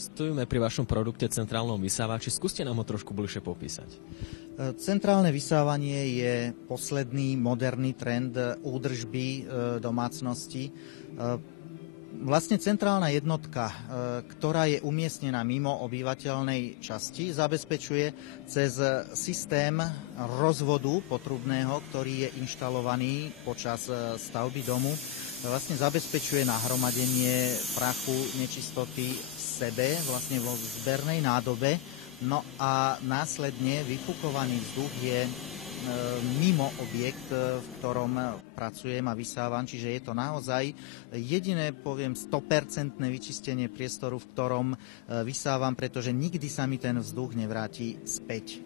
Stojíme pri vašom produkte centrálnom vysávači. Skúste nám ho trošku bližšie popísať. Centrálne vysávanie je posledný moderný trend údržby domácnosti. Vlastne centrálna jednotka, ktorá je umiestnená mimo obyvateľnej časti, zabezpečuje cez systém rozvodu potrubného, ktorý je inštalovaný počas stavby domu, vlastne zabezpečuje nahromadenie prachu, nečistoty v sebe, vlastne vo zbernej nádobe. No a následne vyfúkovaný vzduch je mimo objekt, v ktorom pracujem a vysávam, čiže je to naozaj jediné, poviem, 100% vyčistenie priestoru, v ktorom vysávam, pretože nikdy sa mi ten vzduch nevráti späť.